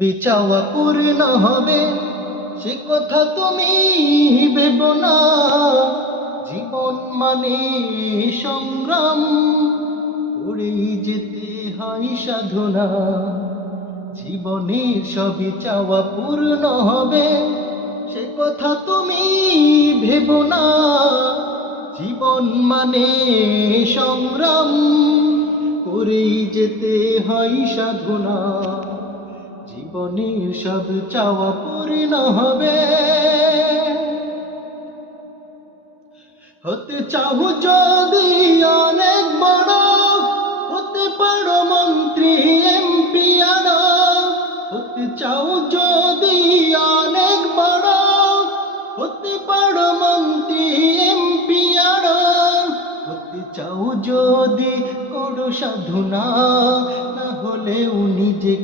বিচাওয়া পূর্ণ হবে সে কথা তুমি ভেবো না। জীবন মানে সংগ্রাম করেই যেতে হয় সাধনা। জীবনের সবই চাওয়া পূর্ণ হবে সে কথা তুমি ভেবো না। জীবন মানে সংগ্রাম করেই যেতে হয় সাধনা। জীবনের সব চাওয়া পূর্ণ হবে। হতে চাও যদি অনেক বড়, হতে পারো মন্ত্রী এমপি আরো। হতে চাও যদি অনেক বড়, হতে পারো মন্ত্রী এমপি আরো। হতে চাও যদি করো সাধনা, না হলেও নিজেকে